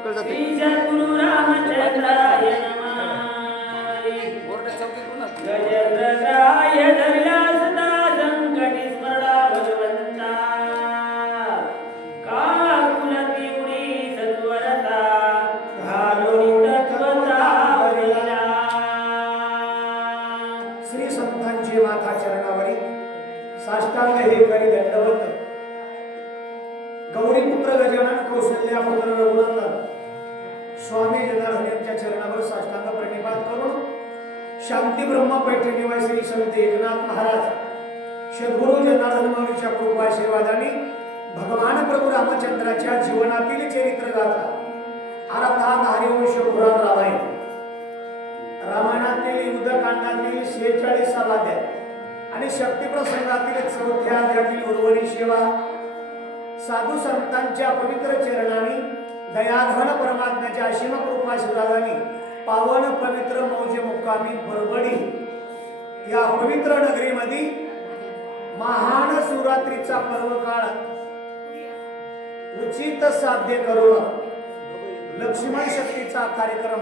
लवकर जाते श्री सद्गुरु रामचंद्राय नमः गजेंद्रराय धरला सदा संकटी स्मरणा भगवंता काकुलती उडी सत्वरता घालून तत्वता वरिला श्री संतांची माथा चरणावरी साष्टांग हे करी दंडवत गौरीपुत्र गजानन कौशल्या पुत्र रघुनंदन स्वामी जनार्दन यांच्या चरणावर साष्टांग प्रणिपात करून शांती ब्रह्म पैठणी निवासी संत एकनाथ महाराज सद्गुरु जनार्दन माऊलीच्या कृपा आशीर्वादाने भगवान प्रभू रामचंद्राच्या जीवनातील चरित्र गाथा अर्थात हरिवंश पुराण रामायण रामायणातील युद्धकांडातील 46 अध्याय आणि शक्ती प्रसंगातील 4थ्या अध्यायातील उर्वरित सेवा साधू संतांच्या पवित्र चरणांनी दयाघन परमात्म्याच्या असीम कृपा आशीर्वादाने पावन पवित्र मौजे मुक्कामी बरबडी या पवित्र नगरीमध्ये महान शिवरात्रीचा पर्व काळ उचित साध्य करून लक्ष्मण शक्तीचा कार्यक्रम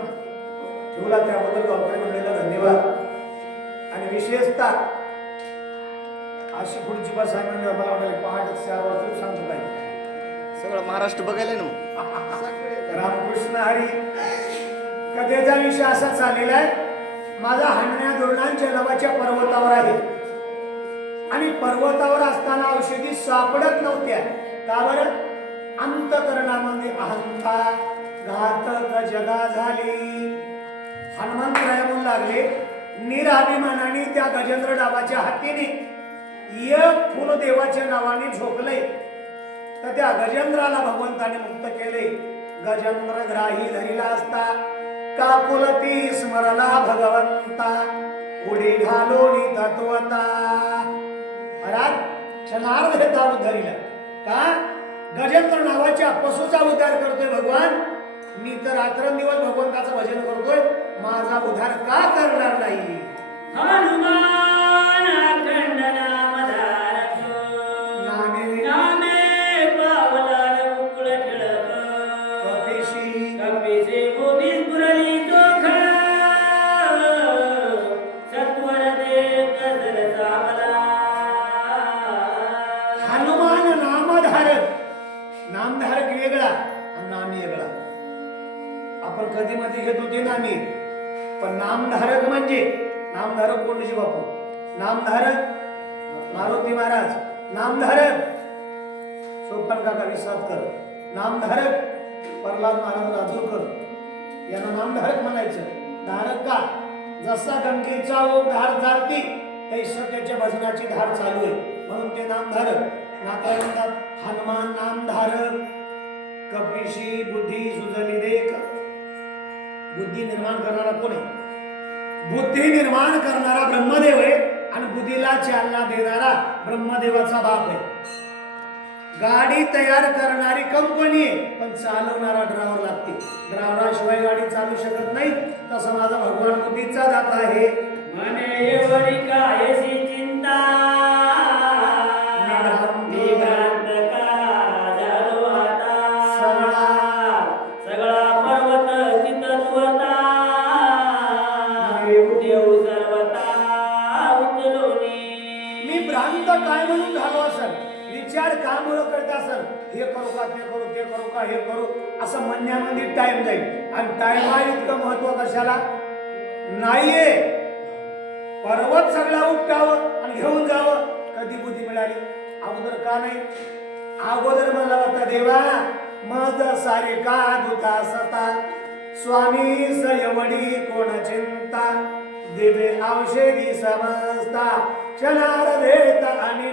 ठेवला त्याबद्दल गावकरी मंडळीला धन्यवाद आणि विशेषतः अशी पुढची बस आहे म्हणजे मला वाटलं पहाटे 4 वाजता सांगतो काय सगळं महाराष्ट्र बघायला ना रामकृष्ण हरी कथेचा विषय असा चाललेला आहे माझा हाणण्या धोरणांच्या नावाच्या पर्वतावर आहे आणि पर्वतावर असताना औषधी सापडत नव्हत्या का बरं अंतकरणामध्ये अहंता घातक जगा झाली हनुमंतराय म्हणू लागले निराभिमानाने त्या गजेंद्र डाबाच्या हातीने एक फुल देवाच्या नावाने झोकले तर त्या गजेंद्राला भगवंताने मुक्त केले गजेंद्र ग्राही धरिला असता काकुलती स्मरला भगवंता उडी घालोनी तत्वता महाराज क्षणार्ध घेता धरिला का गजेंद्र नावाच्या पशुचा उद्धार करतोय भगवान मी तर रात्रंदिवस भगवंताचं भजन करतोय माझा उद्धार का करणार नाही हनुमान अखंड नामधारक नामे पावला मुकुळ टिळक कपीशी गोपी पुरली चोख सत्वर देव गजर सावला हनुमान नामधारक वेगळा आणि नामी वेगळा आपण कधी मध्ये घेतो ते नामी पण नामधारक म्हणजे नामधारक कोणजी बापू नामधारक मारुती महाराज नामधारक सोपन काका विसादकर नामधारक प्रल्हाद महाराज राजूरकर यांना नामधारक म्हणायचं धारक का जसा गंगेचा ओघ धार चालती तैसा त्याच्या भजनाची धार चालू आहे म्हणून ते नामधारक नाता म्हणतात हनुमान नामधारक कपीशी बुद्धी सुजली देख बुद्धी निर्माण करणारा कोण आहे बुद्धी निर्माण करणारा ब्रह्मदेव आहे आणि बुद्धीला चालना देणारा ब्रह्मदेवाचा बाप आहे गाडी तयार करणारी कंपनी आहे पण चालवणारा ड्रायव्हर लागते ड्रायव्हराशिवाय गाडी चालू शकत नाही तसं माझा भगवान बुद्धीचा दाता आहे मने एवढी कायसी चिंता निभ्रांत का झालो आता सगळा पर्वत चितत्वता देव सर्वता उचलोनी मी भ्रांत काय म्हणून झालो असेल विचार का मुळे करत असेल हे करू का ते करू ते करू का हे करू असं म्हणण्यामध्ये टाइम जाईल आणि टाइमला इतकं महत्व कशाला नाहीये पर्वत सगळा उपटावं आणि घेऊन जावं कधी बुद्धी मिळाली अगोदर का नाही अगोदर मला वाटतं देवा मज सारे का दुता सता स्वामी सयवडी कोण चिंता देवे औषधी समजता क्षणार देत आणि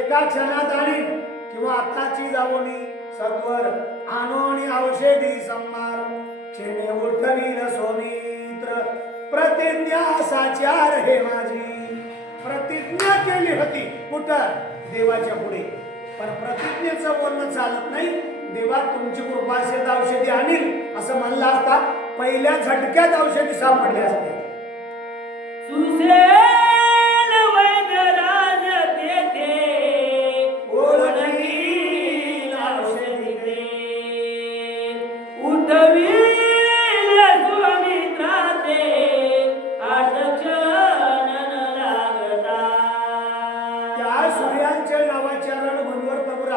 एका क्षणात आणीन किंवा आताची जावणी सत्वर आणोनी औषधी संमार क्षणे उठवील सोमित्र प्रतिज्ञा साचार हे माझी प्रतिज्ञा केली होती कुठं देवाच्या पुढे पण प्रतिज्ञेचं बोलणं चालत नाही देवा तुमची कृपा असेल तर औषधी आणील असं म्हणलं असता पहिल्या झटक्यात औषधी सापडल्या असत्या सुसेन वैद्यराज तेथे ओळखी औषधी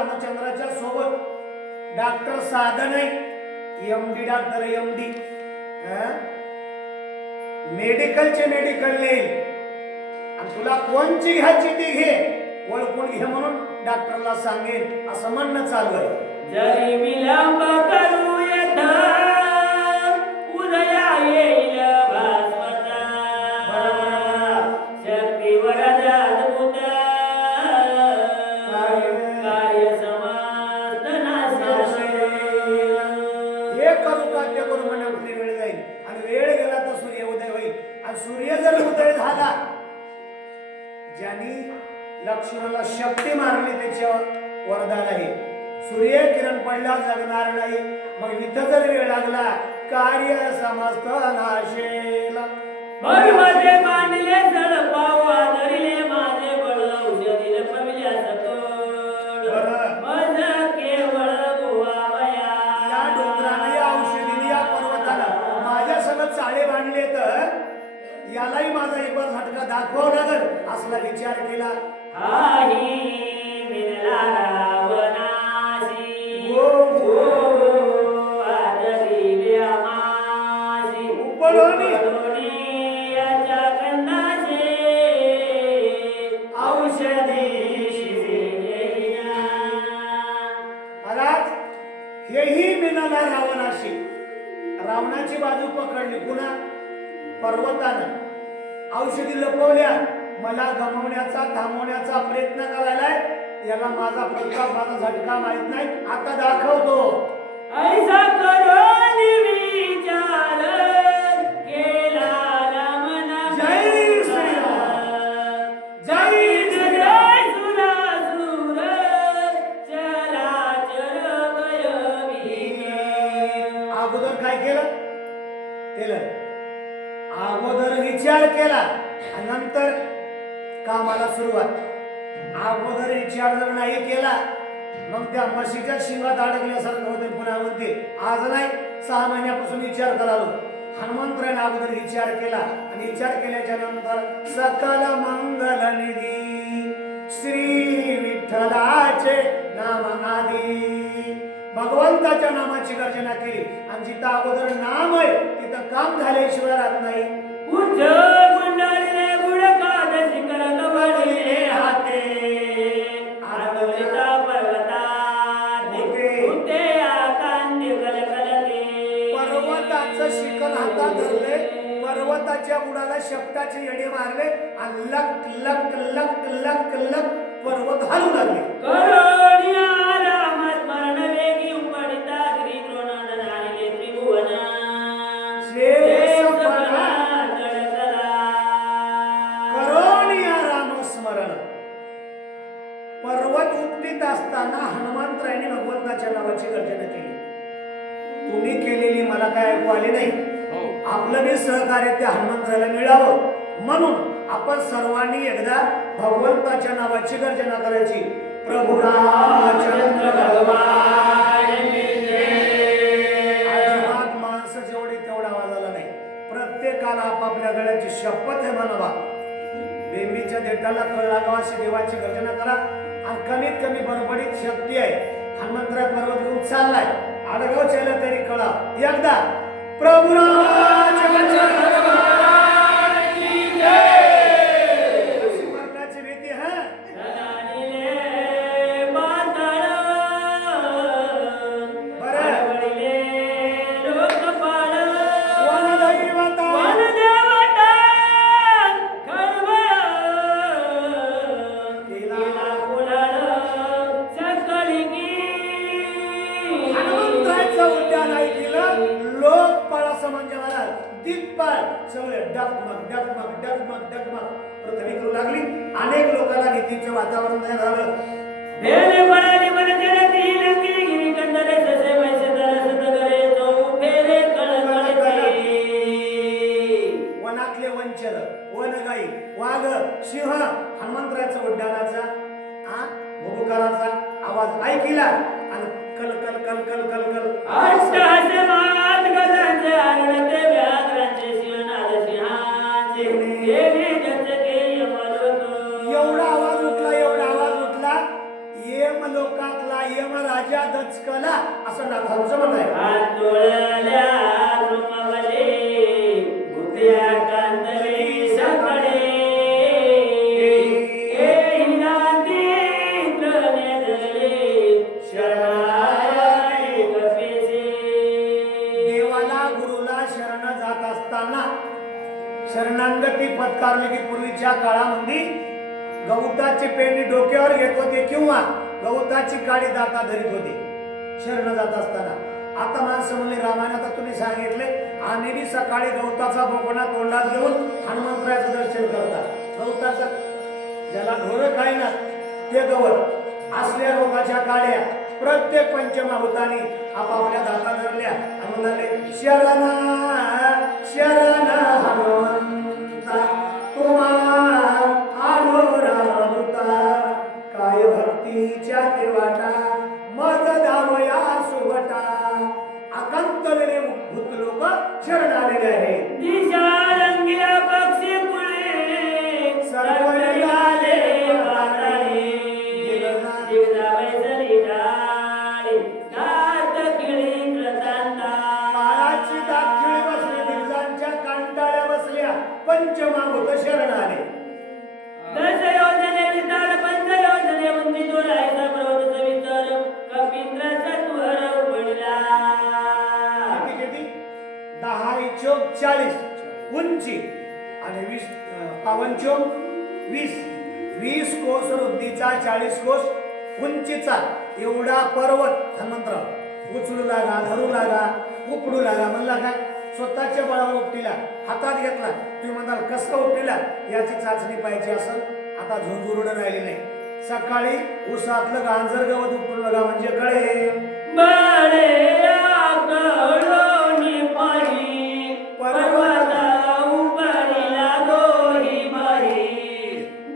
रामचंद्राच्या सोबत डॉक्टर साधं नाही, एमडी डॉक्टर एमडी मेडिकलचे मेडिकल नेईल आणि तुला कोणची घ्यायची ती घे, ओळखून घे म्हणून डॉक्टरला सांगेन असं म्हणणं चालू आहे. जरी विलंब करू येत उदया येईल भास्वता शक्तीवर जादूत कार्य समस्त नाशेल. हे करू का ते करू म्हणण्यामध्ये वेळ जाईल आणि वेळ गेला तर सूर्य उदय होईल आणि सूर्य जर उदय झाला, ज्यांनी लक्ष्मणाला शक्ती मारली त्याच्या वरदान आहे. सूर्य किरण पडला जगणार नाही, मग इथं जर वेळ लागला कार्य समस्त नाशेल. भरमध्ये मांडले जळ पावा धरिले माझे बळ औषधीला पविल्या सकळ मज केवळ गोवावया. या डोंगराने या औषधीने या पर्वताला माझ्या सगळं चाळे बांधले तर यालाही माझा एक बार झटका दाखवावा लागल असला विचार केला. हाही मिळला रावणासी आदरिले आमासी उपळोनी याच्या गंधाचे औषधी शिरेया. महाराज हेही मिळाला रावणाशी. रावणाची बाजू पकडली पुन्हा पर्वतानं. औषधी लपवल्या, मला गमवण्याचा थांबवण्याचा प्रयत्न करायलाय. याला माझा प्रताप माझा झटका माहित नाही, आता दाखवतो. ऐसा करून विचार केला रमना. जय श्रीराम, जय श्रीराम. सुरासुर चराचर गयवी. अगोदर काय केलं? अगोदर विचार केला आणि नंतर कामाला सुरुवात. अगोदर विचार जर नाही केला मग त्या म्हशीच्या शिंगात अडकल्यासारखं होते. पुन्हा म्हणते आज नाही 6 महिन्यापासून विचार करालो. हनुमंतरायने अगोदर विचार केला आणि विचार केल्याच्या नंतर सकल मंगल निधी श्री विठ्ठलाचे नाम आदी भगवंताच्या नामाची गर्जना केली आणि जिथं अगोदर नाम आहे तिथं काम झाल्याशिवाय राहत नाही. उच्च गुंडाळले गुडकाद शिखर कवळले हाते आडवलेता पर्वतात उते आकांदी कलकलते. पर्वताचं शिखर हातात धरले, पर्वताच्या बुडाला शब्दाचे येडे मारले आणि लक लक लक लक लक पर्वत हलू लागले. करोनिया राम स्मरण वेगी उमडिता गिरी द्रोणानन आणले त्रिभुवना. करोनिया राम स्मरण. पर्वत उपटीत असताना हनुमंतरायाने भगवंताच्या नावाची गर्जना केली. तुम्ही केलेली मला काय ऐकू आले नाही. आपलं बी सहकार्य त्या हनुमंतरायाला मिळावं म्हणून आपण सर्वांनी एकदा भगवंताच्या नावाची गर्जना करायची. प्रभू रामचंद्र भगवान अजिबात माणसं जेवढी तेवढा आवाज आला नाही. प्रत्येकाला आपापल्या गळ्याची शपथ आहे म्हणावा. बेंबीच्या देठाला कळ लागावा अशी देवाची गर्जना करा आणि कमीत कमी बडबडीत शक्ती आहे. हनुमंतराय पर्वत घेऊन चाललाय, आडगाव चेला तरी कळा एकदा प्रभू रामचंद्र भगवान की जय. अशी मरणाची भीती हा पृथ्वी करू लागली. अनेक लोकांना भीतीचं वातावरण तयार झालं. भेले पळाली मन जलती लंगी गिरी कंदरे ससे वैसे दरस तगरे जो फेरे कळकळते. वनातले वंचर, वनगाई, वाघ, सिंह हनुमंतरायाचा उड्डाणाचा भुबुकाराचा आवाज ऐकिला आणि कल कल कल कल कल कल अष्टहसे मात गजांचे आरडते व्याघ्रांचे सिंहनाद सिंहाचे एवढा एवढा आवाज उठला. ये यमलोकातला यमराजा दचकला असं नाथांचं म्हणणं आहे. आंदोळल्या रुमवले भुत्या कांदले सकडे देवाला गुरुला शरण जात असताना शरणागती पत्कारली की पूर्वीच्या काळामध्ये गवताचे पेंडी डोक्यावर घेत होते किंवा गवताची काडी दाता धरीत होते शरण जात असताना. आता माणसं म्हणले रामायणात आता तुम्ही सांगितले आम्ही बी सकाळी गवताचा बोकणा तोंडात घेऊन हनुमंतरायाचं दर्शन करतात. गवताचा ज्याला ढोरं खाईना ते गवत असल्या रोगाच्या काड्या प्रत्येक पंचमहाभूतांनी आपापल्या दाता धरल्या आणि म्हणाले शरण शरण हनुमंता तुम्हा आलो रामदूता काय भक्तीच्या देवाटा मज धावया सुभटा. अकंतलेले भूत लोक शरण आलेले आहेत. दिशा रंगिला पक्षी कुळे सर्व निघाले वाटाळे दिगला बैसली डाळे दात खिळी कृतांता काळाची दाखिळी बसली दिग्जांच्या कांटाळ्या बसल्या पंचमहाभूत शरण आले. दश योजने विस्तार पंच योजने उंची तोलायचा पर्वत विस्तार कपिंद्राचा तुहर पडला. किती 10 चौक 40 उंची आणि 20 52 चौक 20 कोस रुंदीचा 40 कोस उंचीचा एवढा पर्वत हनुमंतराव उचलू लागा धरू लागा उपडू लागा म्हणला काय स्वतःच्या बळावर उपटीला हातात घेतला. तुम्ही म्हणाल कसं उपटीला याची चाचणी पाहिजे असं आता झुंजुरुड राहिली नाही. सकाळी उसातलं गांजर गवत उपटू लागा म्हणजे कळे बळे आकळोनी पाही पर्वता उपरीला दोही माही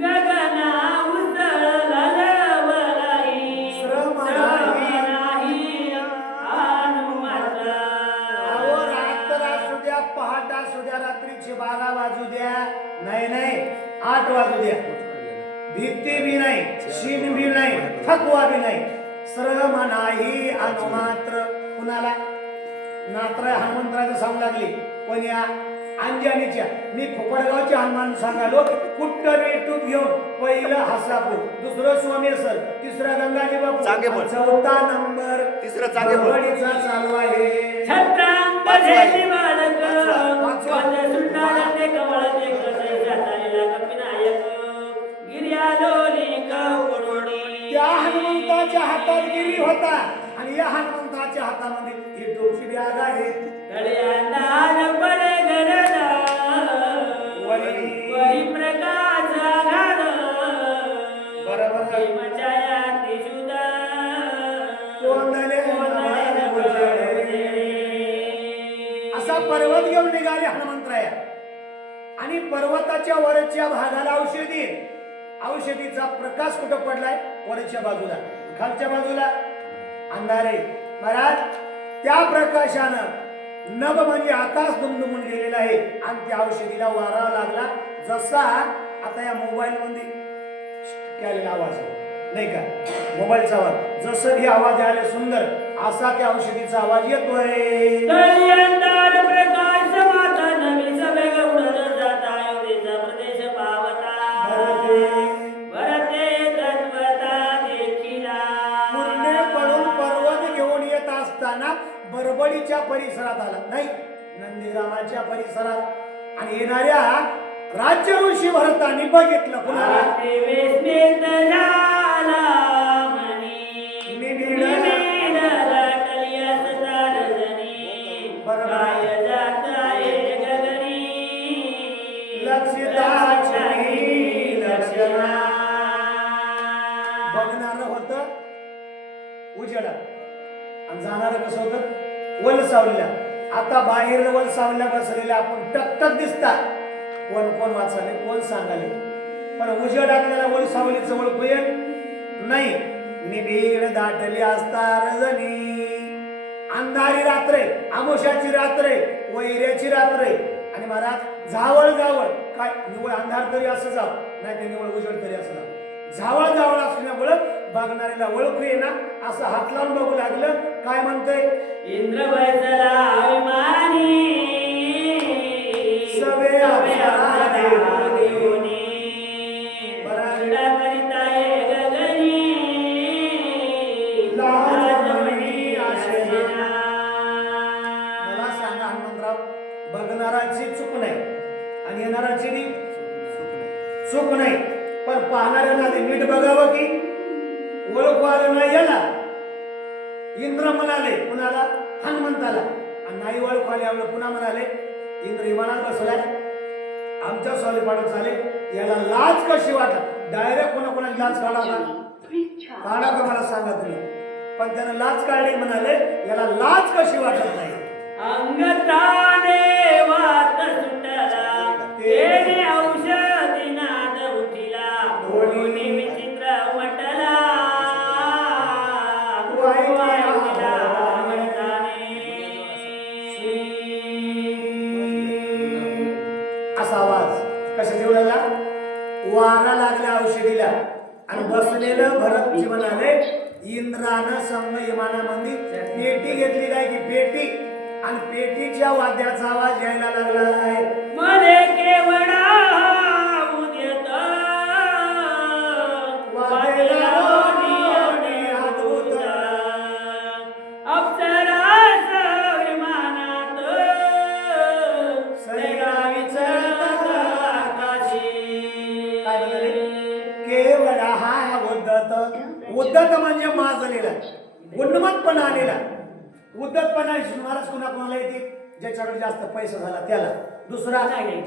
गगना उसळला लवलाई श्रम नाही हनुमंता. अहो रात्र असू द्या पहाट असू द्या रात्रीचे 12 वाजू द्या नाही 8 वाजू द्या भीती बी नाही शीन बी नाही थकवा बी नाही श्रम नाही अनुमात्र. कुणाला नात्र हनुमंतराचं सांगू लागली पण या अंजनीच्या मी फुकडगावचे हनुमान सांगालो कुठं भेटू घेऊन पहिलं हासापूर दुसरं सोमेश्वर तिसरा गंगाजी बापू चांगेफळ. चौथा नंबर तिसरं चांगेफळ. बरबडीचा चालू आहे. छत्रांग झेली बालक वंद सुटाला ते कमळ ते कसै जातालेला कपिनायक गिर्यालोली कवडोडी. त्या हनुमंताच्या हातात गिरी होता आणि या हनुमंताच्या हातामध्ये ही टोपी बॅग आहे. तळ्यांदार पडे गडदा वरी प्रकाश घाल बरोबर भीमच्या त्रिशूदा कोंडले असा पर्वत घेऊन निघाले हनुमंतराया आणि पर्वताच्या वरच्या भागाला औषधीचा प्रकाश कुठं पडलाय वरच्या बाजूला खालच्या बाजूला अंधारे. महाराज त्या प्रकाशानं नभ म्हणजे आकाश दुमदुमून गेलेला आहे आणि त्या औषधीला वारा लागला जसा आता या मोबाईल मध्ये केलेला आवाज नाही का मोबाईलचा आवाज जसं ही आवाज आले सुंदर असा त्या औषधीचा आवाज येतोय. तळ्यांदार प्रकाश माता नवी सभे गौडर जाता अयोध्येचा प्रदेश पावता भरते तत्वता देखिला. पूर्णे पडून पर्वत घेऊन येत असताना बरबडीच्या परिसरात आला नाही नंदीग्रामाच्या परिसरात आणि येणाऱ्या राज्य ऋषी भरतांनी बघितलं कुणाला वेस्मेत झाला म्हणी निबिड लाटली असतार जनी काय जात आहे गगनी लक्षिताची लक्षणा. बघणार होतं उजेडा आणि जाणार कसं होतं वल सावलीला. आता बाहेर वल सावलीला बसलेला आपण टकटक दिसतात कोण कोण वाचाले कोण सांगाले पण उजेड आपल्याला वल सावलीचं ओळखू येत नाही. निबिड दाटली असता रजनी अंधारी रात्र आमोशाची रात्र वैऱ्याची रात्र आणि महाराज झावळ काय निवळ अंधार तरी असं जाव नाही ते निवळ उजेड तरी असं जाव झावळ जावळ असल्यामुळं बघणाऱ्याला ओळखू येणार असं हात लावून बघू लागलं. काय म्हणतोय? इंद्र बैसला अभिमानी सवे अप्सरा देवनी बरं. क्रीडा करिता ये गगनी लाजमणी आशेना. मला सांगा हनुमंतराव, बघणाराची चूक नाही आणि येणाराची बी चूक नाही, पण पाहणाऱ्याला आधी नीट बघावं की ओळख आलं नाही याला. इंद्र म्हणाले कुणाला? हनुमंताला. आणि नाही ओळख आल्यावर पुन्हा म्हणाले इंद्र विमानात बसलाय, आमच्या स्वामी पाडत झाले, याला लाज कशी वाटत? डायरेक्ट कोणाकोणाची लाज काढा काढा का मला सांगा तुम्ही. पण त्यानं लाज काढली, म्हणाले याला लाज कशी वाटत नाही. अंगताने वात सुटला तेने औषधी नाद उठिला दोन्ही विचित्र म्हटला असा आवाज कशा जेवढ्याला? वारा लागल्या औषधीला. आणि बसलेलं भरतजी म्हणाले इंद्रानं संग विमानामध्ये पेटी घेतली काय की पेटी, आणि पेटीच्या वाद्याचा आवाज यायला लागला आहे. मने केवडा उद्यत वाद्यारोनी अद्भुत अप्सरास विमानात सैरावी चढत आकाशी. काय म्हणाले? केवढा हा उद्धत. उद्धत म्हणजे माजलेला, उन्मत्तपणा आलेला. उद्धतपणा महाराज कुणाला येते? ज्याच्याकडे जास्त पैसा झाला त्याला. दुसरा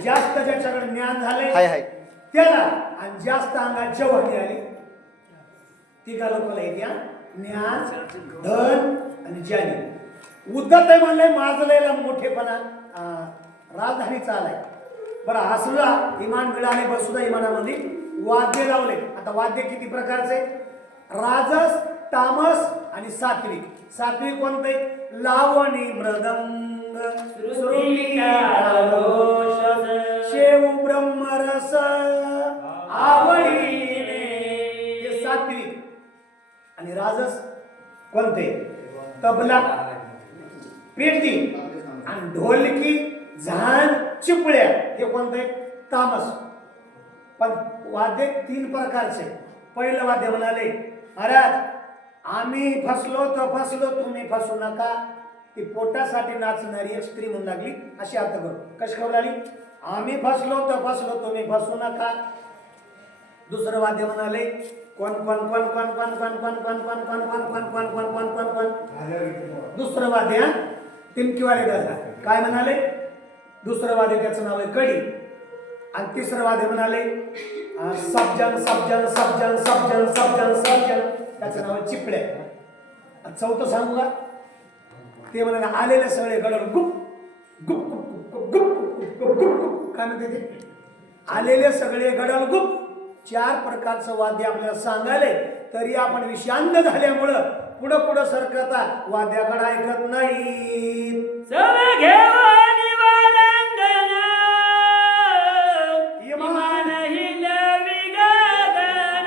जास्त ज्याच्याकडे ज्ञान झाले हाय हाय त्याला. आणि जास्त अंगात जवानी आली तिघा लोकांना येते. ज्ञान, धन आणि ज्ञानी. उद्धत आहे म्हणले माजलेला मोठेपणा, राजधानीचा आलाय. बरं, हसला इमान मिळाले, बसुदा इमानामध्ये वाद्य लावले. आता वाद्य किती प्रकारचे? राजस, तामस आणि सात्विक. सात्विक कोणते? लावणी, मृदंग, श्रुती, शेव, ब्रह्मरस आवडीने, हे सात्विक. आणि राजस कोणते? तबला, पेटी आणि ढोलकी, झांज, चिपळ्या, हे कोणते? तामस. पण वाद्य तीन प्रकारचे. पहिलं वाद्य म्हणाले महाराज आम्ही फसलो तर फसलो, तुम्ही फसू नका. ती पोटासाठी नाचणारी एक स्त्री म्हणून लागली, अशी अर्थ करू. कशी करू लागली? आम्ही फसलो तर फसलो, तुम्ही फसू नका. दुसरं वाद्य म्हणाले कोण कोण कोण कोण कोण कोण कोण कोण कोण कोण कोण कोण कोण कोण कोण कोण कोण. दुसरं वाद्य तिमकीवाले गळा. काय म्हणाले? दुसरं वाद्य त्याचं नाव आहे कडी. आणि तिसरं वाद्य म्हणाले सबजन सबजन सबजन सबजन सबजन सबजन, त्याचं नाव आहे चिपळ्या. आणि चौथं सांगू का? ते म्हणाले आलेले सगळे गडल गुप गुप गुप गुप गुप गुप. काय म्हणते ते? आलेले सगळे गडल गुप. चार प्रकारचं वाद्य आपल्याला सांगायले, तरी आपण विषांत झाल्यामुळं पुढं पुढं सरकता वाद्याकडे ऐकत नाही. सब घेऊन वारांगण इमान हिलवी गगन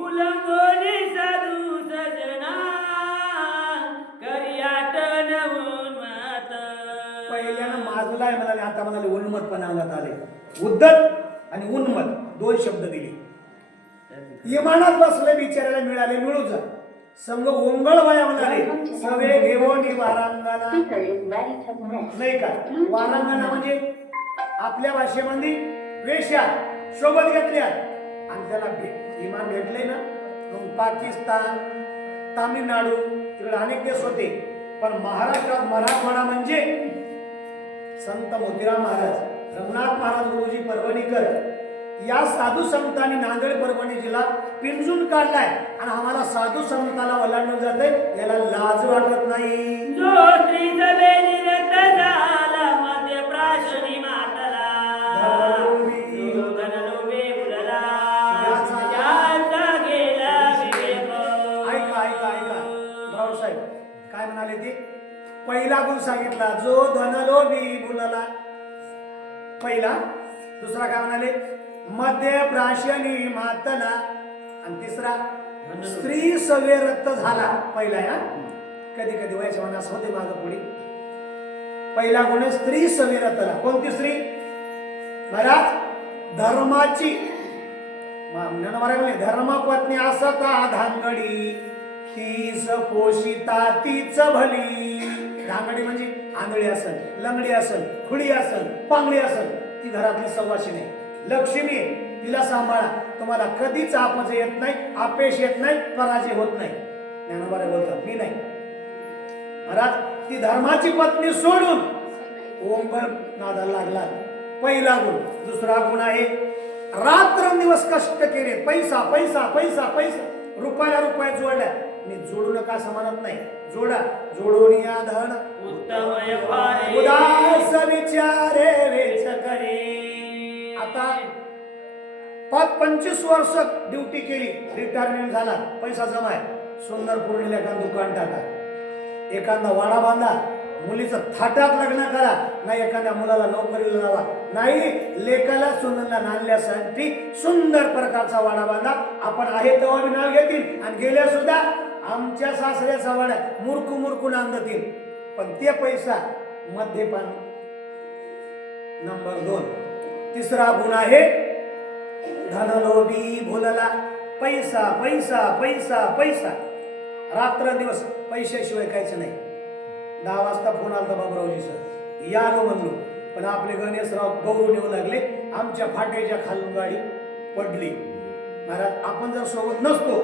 उलंगोनी साधू सजना करियाट उन्मत. पहिल्यानं माजलाय म्हणाले, आता म्हणाले उन्मत पण अंगात आले. उद्धत आणि उन्मत दोन शब्द दिले. इमानात बसले बिचाऱ्याला मिळाले मिळू जा. संग ओंगळ वया म्हणाले सवे घेऊन वारांगणा. नाही का? वारांगणा म्हणजे आपल्या भाषेमध्ये वेश्या सोबत घेतल्या. आणि त्याला इमान भेटले ना, मग पाकिस्तान, तामिळनाडू तिकडे अनेक देश होते. पण महाराष्ट्रात मराठवाडा म्हणजे संत मोतीराम महाराज, रघुनाथ महाराज गुरुजी परभणीकर या साधू संतांनी नांदेड परभणी जिल्हा पिंजून काढलाय. आणि आम्हाला साधू संताला ओलांडून जाते, याला लाज वाटत नाही. जो श्री सभे निरत झाला मध्य प्राशनी मातला धनलोभे मुलला याचा गेला विवेक. ऐका ऐका ऐका भाऊ साहेब काय म्हणाले ते? पहिला गुण सांगितला जो धनलोभी मुलला पहिला. दुसरा काय म्हणाले? मध्य प्राशनी मातला आणि तिसरा स्त्री सवेरत झाला. पहिला आहे हा. कधी कधी वयाच्या मनात असं होते मागं पुढे. पहिला गुण आहे स्त्री सवेरतला. कोणती स्त्री? महाराज धर्माची धर्मपत्नी असता धांगडी तीच पोषिता तीच भली. धांगडी म्हणजे आंधळी असल, लंगडी असल, खुडी असल, पांगडी असल, ती घरातली सवाशिनी आहे, लक्ष्मी आहे. तिला सांभाळा. तुम्हाला कधीच अपयश येत नाही, अपयश येत नाही, पराजय होत नाही. ज्ञानोबा बोलतात, मी नाही. महाराज ती धर्माची पत्नी सोडून ओंकार नादाला लागला. पहिला गुण. दुसरा गुण आहे रात्रंदिवस कष्ट केले. पैसा पैसा पैसा पैसा, रुपयाला रुपया जोडल्या. मी जोडू नका असं म्हणत नाही, जोडा. जोडून या धन उत्तम उदास विचारे वेच करे. आता 25 वर्ष ड्युटी केली, रिटायरमेंट झाला, पैसा जमा आहे. सुंदर पूर्णिला एखादं दुकान टाका, एखादा वाडा बांधा, मुलीचं थाटात लग्न करा, नाही एखाद्या मुलाला नोकरीला लावा, नाही लेकाला सुनला नांदल्यासाठी सुंदर प्रकारचा वाडा बांधा. आपण आहे तेव्हा मी नाव घेतील आणि गेल्या सुद्धा आमच्या सासऱ्याचा वाडा मुरकू मुरकू नांदतील. पण ते पैसा मद्यपान. नंबर 2. तिसरा गुण आहे धनलोभी भुलला. पैसा पैसा पैसा पैसा, रात्र दिवस पैशाशिवाय काहीच नाही. 10 वाजता फोन आला बाबरावजी सर, या नो म्हणलो, पण आपले गणेशराव गौरव नेऊ लागले. आमच्या फाट्याच्या खालून गाडी पडली. महाराज आपण जर सोबत नसतो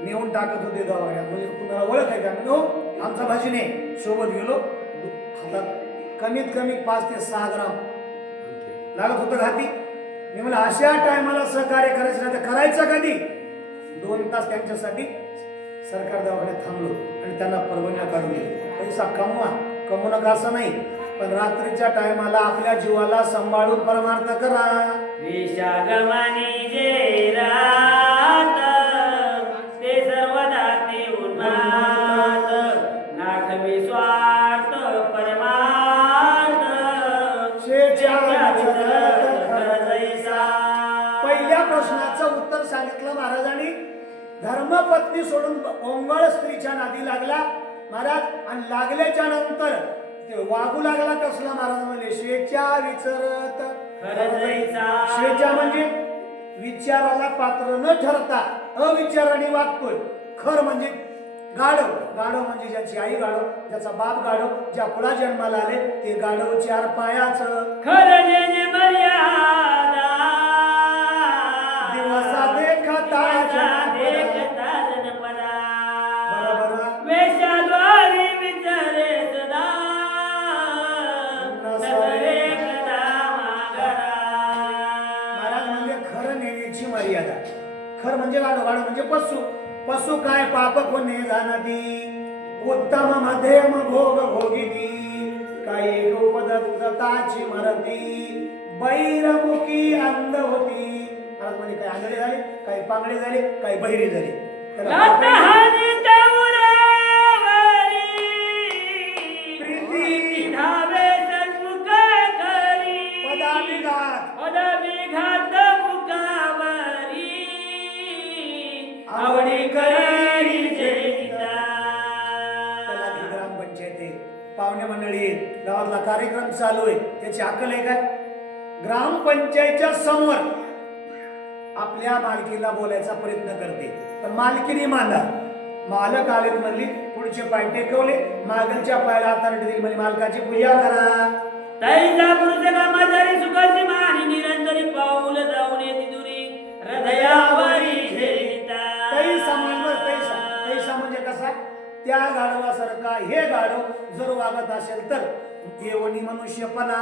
नेऊन टाकत होते दवाखान्यात. म्हणजे तुम्हाला ओळख आहे का? नो, आमचा भाजीने सोबत गेलो. हातात कमीत कमी 5 ते 6 ग्राम लागत होतं घाती. मी म्हणलं अशा टायमाला सहकार्य करायचं नाही तर करायचं कधी? 2 तास त्यांच्यासाठी सरकार दवाखान्यात थांबलो आणि त्यांना परवानग्या काढून दिली. पैसा कमवा, कमवू नका असं नाही, पण रात्रीच्या टायमाला आपल्या जीवाला सांभाळून परमार्थ करा. विषागमनी जे रात ते सर्वदा ते उन्माद, नाठवी स्वार्थ परमार्थ शेच्या पहिल्या प्रश्नाचं उत्तर सांगितलं महाराजांनी. धर्मपत्नी सोडून ओंगळ स्त्रीच्या नादी लागला महाराज, आणि लागल्याच्या नंतर ते वागू लागला कसला? महाराज म्हणले शेच्या विचारत. शेच्या म्हणजे विचाराला पात्र न ठरता अविचाराने वागतोय. खर म्हणजे गाढव. गाढव म्हणजे ज्याची आई गाढव, ज्याचा बाप गाढव, ज्या कुळा जन्माला आले ते गाढव 4 पायाचं. खरं जेणे मर्यादा दिवसा देखता जनपदा, बरोबर. वेशाद्वारी विचारे सदा नसरे कदा मागरा. महाराज म्हणजे खरं नेण्याची मर्यादा. खर म्हणजे गाढव, गाढव म्हणजे पशु. पशु काय पाप कोणे जाणती, उत्तम मध्यम भोग भोगिती, काही उपदत्ताची मरती, बैरमुखी अंध होती. महाराज म्हणजे काही आंधळे झाले, काही पांगडे झाले, काही बहिरे झाले. प्रीती धावे सन्मुख करी, पदाभिघात मुखावरी, आवडी करी जयिता. ग्रामपंचायत आहे, पाहुणे मंडळी आहेत, गावातला कार्यक्रम चालू आहे, त्याची अक्कल आहे काय? ग्रामपंचायतच्या समोर आपल्या मालकीला बोलायचा प्रयत्न करते, पण मालकीने मांडा. मालक आलेत म्हणली, पुढचे पाय टेकवले, मागलच्या पायाला हाताने दिली म्हणजे मालकाची पूजा करा. तैसा पुरुषा माझारी सुखाची मानी, निरंतरी पाऊल जाऊन येती दुरी, हृदयावरी झेलिता. तैसा म्हणजे कसा? त्या गाढवासारखा हे गाढव जर वागत असेल तर देवणी मनुष्यपणा,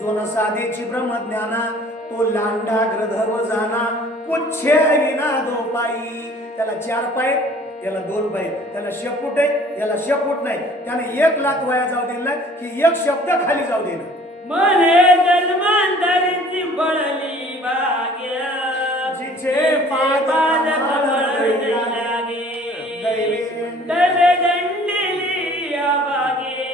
जो न साधेची ब्रह्मज्ञाना, तो लांडा ग्रधव जाना, पुच्छे विना 2 पायी. त्याला 4 पाय, याला 2 पाय. त्याला शेपूट आहे, याला शेपूट नाही. त्याने 1 लाख वाया जाऊ दिला नाही की 1 शब्द खाली जाऊ देणार. मने जन्मांतरीची पडली भाग्य, जिचे पाद कमळ लागे, दले दंडिली आभागे,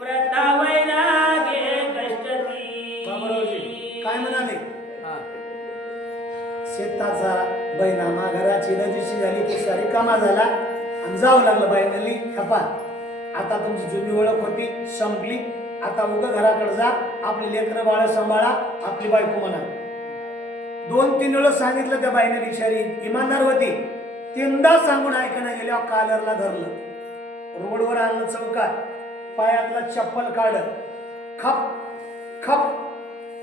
व्रतावै लागे कष्टती. बाबरावजी काय म्हणाले? बाई नामा घराची नदीशी झाली की सारी कामा झाला आणि जावं लागलं बाई म्हणली खपा आता तुमची जुनी ओळख होती संपली आता उगा घराकडे जा आपली लेकरं बाळ सांभाळा आपली बायको म्हणा 2-3 वेळा सांगितलं त्या बाईने बिचारी इमानदार होती 3दा सांगून ऐकणं गेल्या कालरला धरलं रोडवर आणलं चौकात पायातला चप्पल काढ खप खप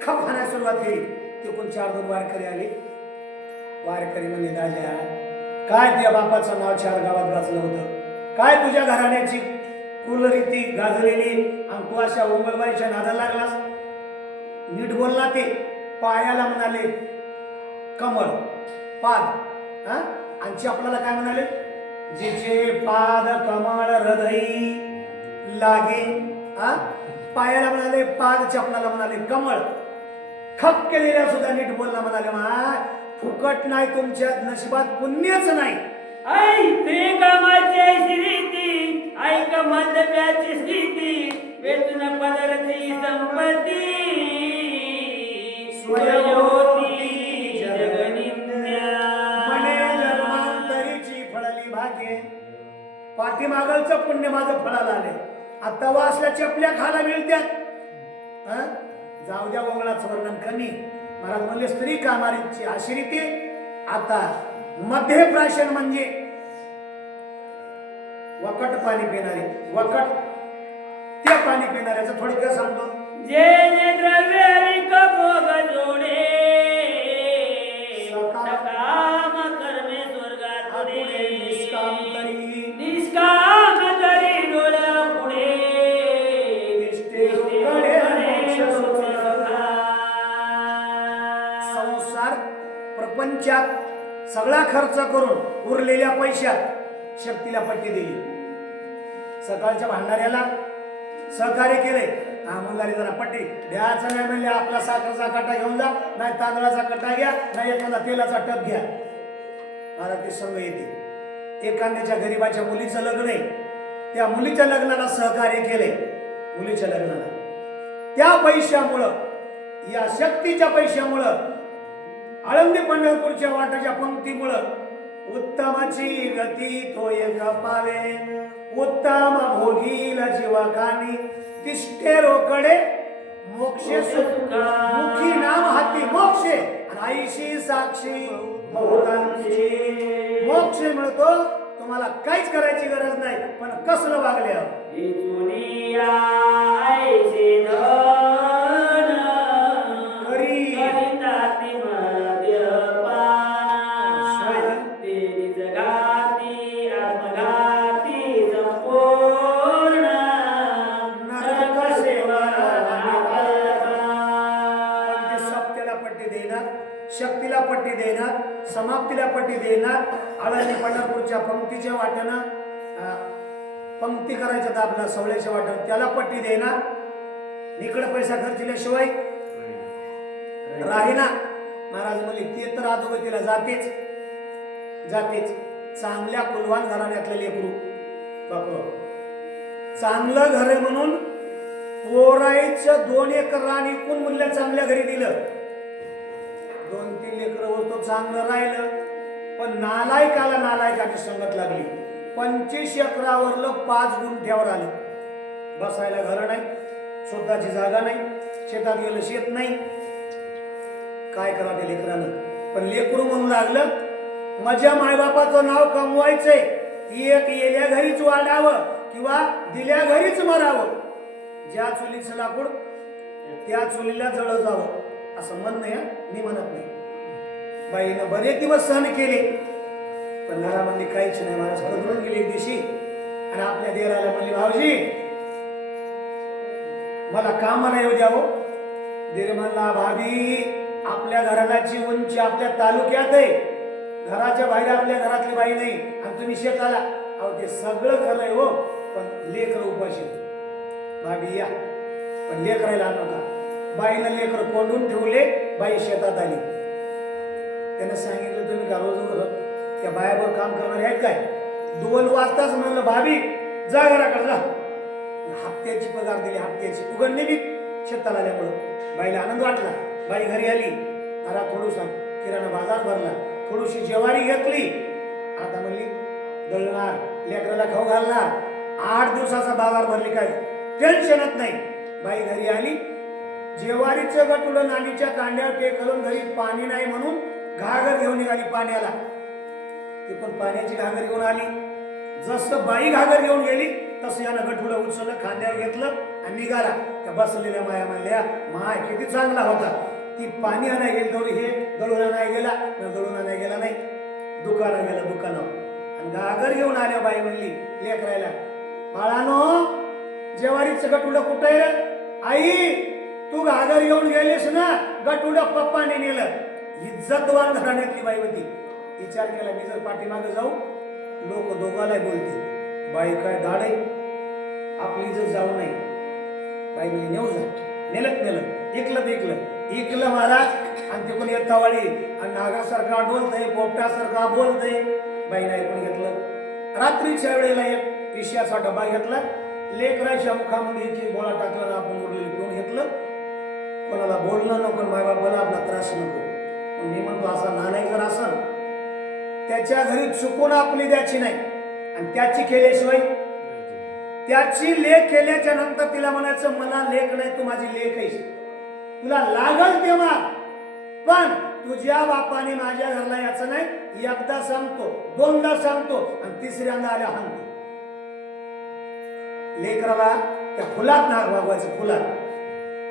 खप हाणायला सुरुवात केली ते कोण 4-2 वारकरी आले वारकरी म्हणले दाजा काय त्या बापाचं नाव 4 गावात गाजलं होतं काय तुझ्या घराण्याची कुलरीती गाजलेली आणि तू अशा उंबरबाईच्या नादा लागलास नीट बोलला ते पायाला म्हणाले कमळ पाद आणि चपलाला काय म्हणाले जिचे पाद कमळ हृदयी लागे पायाला म्हणाले पाद चपलाला म्हणाले कमळ खप केलेल्या सुद्धा नीट बोलला म्हणाले फुकट नाही तुमच्या नशिबात पुण्यच नाही ऐ कामाची स्थिती ऐक मंदप्याची स्थिती वेतन पदरची संपत्ती स्वयंहोती जगनिंद्या म्हणे जन्मांतरीची फळली भाग्ये पाठीमागलचं पुण्य माझं फळाला आले आता वासल्या चपल्या खायला मिळत्यात जाऊ द्या वंगळाचं वर्णन कमी महाराज म्हणले स्त्री कामारीची आश्रिती आता मध्य प्राशन म्हणजे वकट पाणी पिणारे वकट त्या पाणी पिणाऱ्याचं थोडक्यात सांगतो जे द्रव्य भोग जोडे सकाम कर्मे स्वर्गात निष्काम तरी निष्काम तरी डोळा पुढे संसार प्रपंचात सगळा खर्च करून उरलेल्या पैशात शक्तीला पट्टी दिली सकाळच्या भांडाऱ्याला सहकार्य केले म्हणला जरा पट्टी द्यायचं नाही म्हणजे आपला साखरेचा कट्टा घेऊन जा नाही तांदळाचा कट्टा घ्या नाही एखादा तेलाचा टप घ्या मला ते संघ येते एखाद्याच्या गरीबाच्या मुलीचं लग्न आहे त्या मुलीच्या लग्नाला सहकार्य केले मुलीच्या लग्नाला त्या पैशामुळं या शक्तीच्या पैशामुळं आळंदी पंढरपूरच्या वाटाच्या पंक्तीमुळं उत्तमाची गती तो एक पावे उत्तम भोगील जीवकानी तिष्ठे रोकडे मोक्षे मुखी नाम हाती मोक्षे आईशी साक्षी बहुतांची मोक्ष मिळतो तुम्हाला काहीच करायची गरज नाही पण कसलं वागले शक्तीला पट्टी देणार समाप्तीला पट्टी देणार आळंदी पंढरपूरच्या पंक्तीच्या वाट्यानं पंक्ती करायच्या आपल्या सवळ्याच्या वाट्यानं त्याला पट्टी देणार इकडे पैसा खर्चल्याशिवाय राहीना महाराज म्हणले ते तर अधोगतीला जातेच जातेच चांगल्या कुलवान घराण्यातलं लेकरू बापू चांगलं घर आहे म्हणून पोराईचं 2 एकर रान इकून मुलं चांगल्या घरी दिलं 2-3 लेकरं होतो चांगलं राहिलं पण नालायकाला नालायकाची संगत लागली 25 एकरावरलं 5 गुंठ्यावर आलं बसायला घर नाही स्वतःची जागा नाही शेतात गेलं शेत नाही काय करा त्या लेकरानं पण लेकरू म्हणून लागलं माझ्या मायबापाचं नाव कमवायचंय एक येल्या घरीच वाढावं किंवा दिल्या घरीच मरावं ज्या चुलीचं लाकूड त्या चुलीला जळ जावं असं म्हणणं आहे मी म्हणत नाही बाईनं बरेच दिवस सहन केले पण घरामध्ये काहीच नाही महाराज करून गेले एक दिवशी आणि आपल्या देराला म्हणले भाऊजी मला कामाला येऊ द्यावं देर म्हणला भाभी आपल्या घराची उंची आपल्या तालुक्यात आहे घराच्या बाहेर आपल्या घरातली बाई नाही आणि तुम्ही शेताला अहो ते सगळं खरंय हो पण लेकर उपाशी भाभी या पण लेकरायला आणू का बाईनं लेकर कोंडून ठेवले बाई शेतात आली त्यानं सांगितलं तुम्ही का रोज त्या बायावर काम करणारे आहेत काय 2 वाजताच म्हणलं भाभी जा घराकडे जा हप्त्याची पगार दिली हप्त्याची उघडणे बी शेताला आल्यामुळं बाईला आनंद वाटला बाई घरी आली घरात थोडूसा किराणा बाजार भरला थोडीशी ज्वारी घेतली, आता म्हणली दळणार, लेकराला खाऊ घालणार, 8 दिवसाचा बाजार भरली, काय टेन्शनच नाही. बाई घरी आली, ज्वारीचं गटुडं नालीच्या कांड्यावर टेकलून, घरी पाणी नाही म्हणून घागर घेऊन निघाली पाण्याला. ती पण पाण्याची घागर घेऊन आली. जसं बाई घागर घेऊन गेली तसं यानं गटुडं उचललं, खांद्यावर घेतलं आणि निघाला. त्या बसलेल्या माया म्हणल्या, माय किती चांगला होता, ती पाणी आणाय गेली तर हे दळून नाही गेला, दळून नाही गेला नाही, दुकानात गेला दुकानावर. आणि घागर घेऊन आल्या बाई म्हणली लेकरायला, बाळानो ज्वारीचं गटुडं कुठे आहे रे? आई तू घागर घेऊन गेलीस ना, गटुडं पप्पाने नेलं. इज्जतवान घराण्यातली बाई होती. विचार केला, मी जर पाठीमागे जाऊ लोक दोघाला बोलतील, बाई काय दाड आहे, आपली इज्जत जाऊ नाही. बाई म्हणजे नेऊ जा, नेलं इकलं महाराज. आणि ते कोणी येतावाळी आणि नागासारखा डोलतय, पोपटासारखा बोलतय. बाई नाही कोणी घेतलं. रात्रीच्या वेळेला एक विषयाचा डबा घेतला, लेकराच्या मुखामध्ये एक गोळा टाकला ना, आपण उरलेली पिऊन घेतलं. कोणाला बोलणं नको, मायबापाला आपला त्रास नको. मी म्हणतो असा नालायक जर असल, त्याच्या घरी चुकून आपली द्यायची नाही, आणि त्याची केल्याशिवाय, त्याची लेख केल्याच्या नंतर तिला म्हणायचं मला लेख नाही, तू माझी लेख आहेस, तुला लागल तेव्हा. पण तुझ्या बापाने माझ्या घरला याचं नाही, एकदा सांगतो, 2दा सांगतो आणि 3ऱ्यांदा आल्या हाणतो. लेकराला त्या फुलात नाक वागवायचं, फुलात.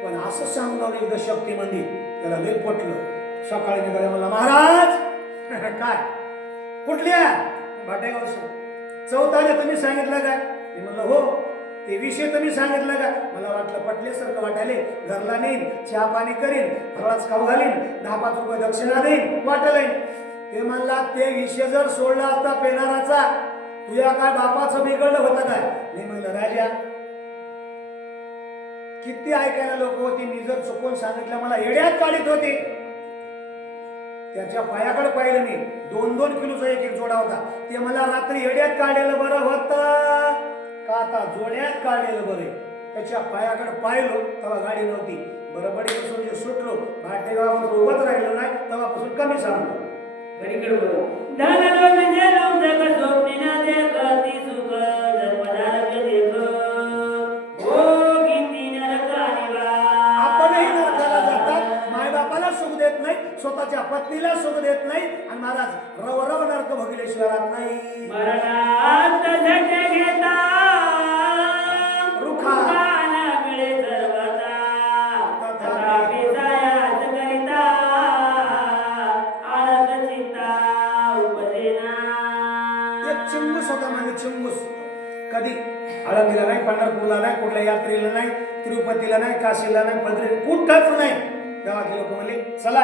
पण असं सांगून एकदा शक्ती मंदिर त्याला लई पटलं. सकाळी निघाले, मला महाराज काय कुठल्या भाटेगाव चौथाने तुम्ही सांगितलं काय? मी म्हणलं हो. ते विषय तुम्ही सांगितलं का? मला वाटलं पटल्यासारखं वाटायले, घरला नेईन, चहा पाणी करीन, फळाच खाऊ घालीन, 10-5 रुपये दक्षिणा देईन, वाटलं. ते म्हणला ते विषय जर सोडला असता पेनाराचा, तुझ्या काय बापाचं बिघडलं होतं काय? मी म्हणलं राजा किती ऐकायला लोक होती, मी जर चुकून सांगितलं मला येड्यात काढीत होते. त्याच्या पायाकडे पाहिलं मी, 2-2 किलोचा एक जोडा होता. ते मला रात्री येड्यात काढलेलं बरं होतं का आता जोड्यात काढलेलं बरं? त्याच्या पायाकडे पाहिलो तेव्हा गाडी नव्हती. बरोबरीपासून जे सुटलो, भाटेगावावर उभंच राहिलो नाही, तेव्हापासून कमी सांगतो. आपणही नरकाला जातात, मायबापाला सुख देत नाही, स्वतःच्या पत्नीला सुख देत नाही, आणि महाराज रव नरक भोगल्याशिवाय राहत नाही. मरणात झटके घेता रुखा मिळे सर्वता, तथापि जायाच करिता आळस चित्ता उपदेना. एक चिंबूस होता म्हणजे चिंबूस. कधी आळंदीला नाही, पंढरपूरला नाही, कुठल्या यात्रेला नाही, तिरुपतीला नाही, काशीला नाही, पंढरी कुठंच नाही. गावातले लोक म्हणले चला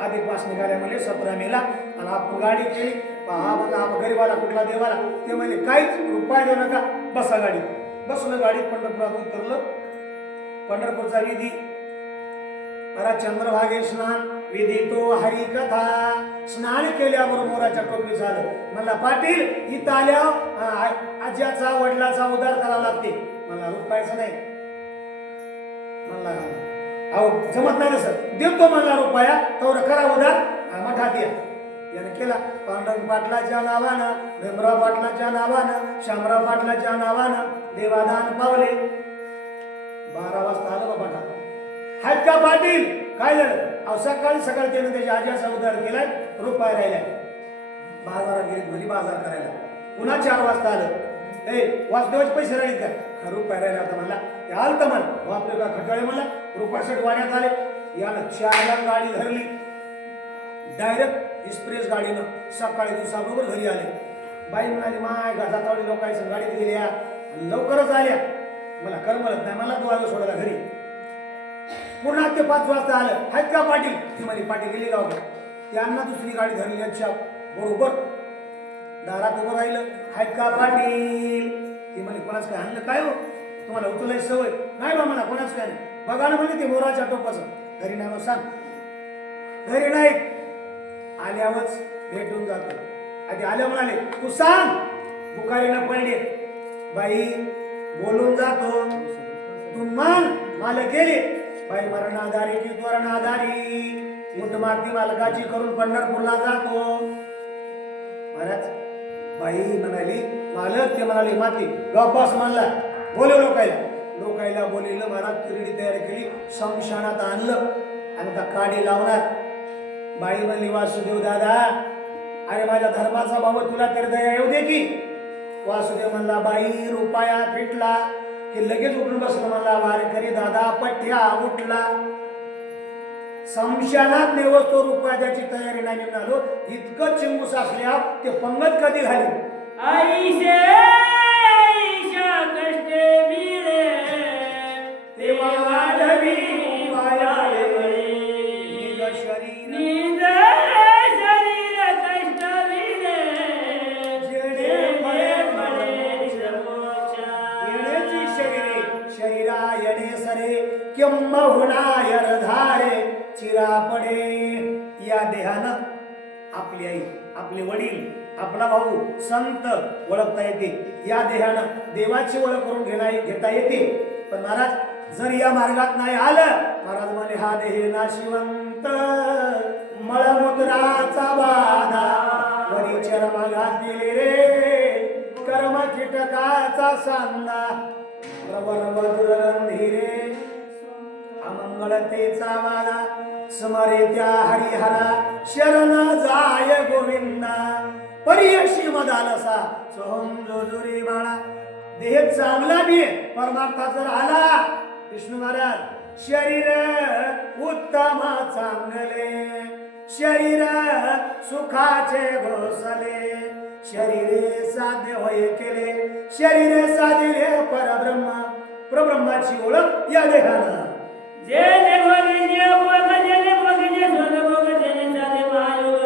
अधिक मास निघाल्या म्हणले 17 मेला, आणि आपण गाडी केली. हा म्हणला आपण गरीबाला कुठला देवाला? ते म्हणले काहीच रुपये देऊ नका, बसा गाडीत. बसलं गाडीत, पंढरपुरात उतरलं. पंढरपूरचा विधी, मला चंद्रभागे स्नान विधी तो हरिकथा. स्नान केल्यावर मोराच्या टोपी झालं. म्हणला पाटील इथं आल्यावर आज्याचा वडिलाचा उद्धार करावा लागते. मला रुपयाचं नाही. म्हणला अहो जमत नाही सर, देतो म्हणला रुपया, तर करा उद्धार, मठात या. याने केला. पांडुरंग पाटलाच्या नावानं, भीमराव पाटलाच्या नावानं, शामराव पाटलाच्या नावानं देवादान पावले. 12 वाजता आलं बाबा मठात. हात का पाटील काय झालं? अहो सकाळी त्यानं त्याच्या आज्याचा उद्धार केलाय, रुपया राहिलाय. बाजारात गेले, घरी बाजार करायला. पुन्हा 4 वाजता आलं. वासदेवाचे पैसे राहिले काय? रुपया राहिला होता म्हणला. ते आलतं म्हण, बापरे का खटाळे म्हणला, रुपयासाठी वाड्यात आले. यानं 4ला गाडी धरली, डायरेक्ट एक्सप्रेस गाडीनं सकाळी दिवसाबरोबर घरी आले. बाई म्हणाली माय गाजातावडी लोकांच्या गाडीत गेल्या, लवकरच आल्या, मला करमलत नाही, मला 2 वाजता सोडायला घरी. पुन्हा ते 5 वाजता आलं. आहेत का पाटील? ती म्हणे पाटील गेली गावाकडे. त्यांना दुसरी गाडी धरली, यांच्या बरोबर दारात उभं राहिलं. आहेत का पाटील? ती म्हणे कोणाच काय आणलं काय हो? तुम्हाला उचलायची सवय नाही बा? मला कोणाच काय नाही. बघा ना म्हणे ते मोराच्या टोपाचं. घरी नाही सांग, घरी नाही. आल्यावरच भेटून जातो. आधी आल्या म्हणाले तू सांग, बुखारीनं पडले. बाई बोलून जातो, तू मान मला गेले. बाई मरणाधारी की त्वरणाधारी, मुठ माती मालकाची करून पंढरपूरला जातो. महाराज बाई म्हणाली मालक, ते म्हणाले माती गप्पास म्हणला बोलव लोकायला बोलवलं महाराज. तिरडी तयार केली, शमशानात आणलं आणि आता काडी लावणार. बाई म्हणली वासुदेव दादा, अरे माझ्या धर्माचा भाऊ तुला तर दया येऊ दे की. वासुदेव म्हणला बाई रुपया फिटला की लगेच उठून बसलो. म्हणला वारकरी दादा पठ्या उठला. शमशानात नेवस तो रुपया द्याची तयारी नाही निघालो. इतकं चिंगूस असल्या ते पंगत कधी झाली. आईशे कष्टे मिळे तेव्हा वाढवी वायाळे निज शरीर निज शरीर कष्ट मिळे जेणे मळे मोक्षा. येण्याची शरीरा येणे सरे किंबहुना धारे चिरा पडे. या देहानं आपली आई, आपले वडील, आपला भाऊ, संत ओळखता येते. या देहानं देवाची ओळख करून घेता येते. पण महाराज जर या मार्गात नाही आलं, महाराज म्हणे हा देह नाशिवंत मळमूत्राचा बाधा वरी चर्म घातले रे कर्म कीटकाचा सांदा प्रवर दुर्गंधी रे अमंगलतेचा वादा समरे त्या हरिहरा शरण जाय गोविंदा परियशी मदालसा सोहम जोजुरी बाळा. देह चांगला बी परमार्था जर आला, विष्णू महाराज शरीर उत्तम चांगले शरीर सुखाचे घोसले शरीरे साध्य होय केले शरीरे साधिले परब्रह्माची ओळख या देहानं. जे देवगी जे भोग जे भोग जे सोन भोग जे साधे महायोग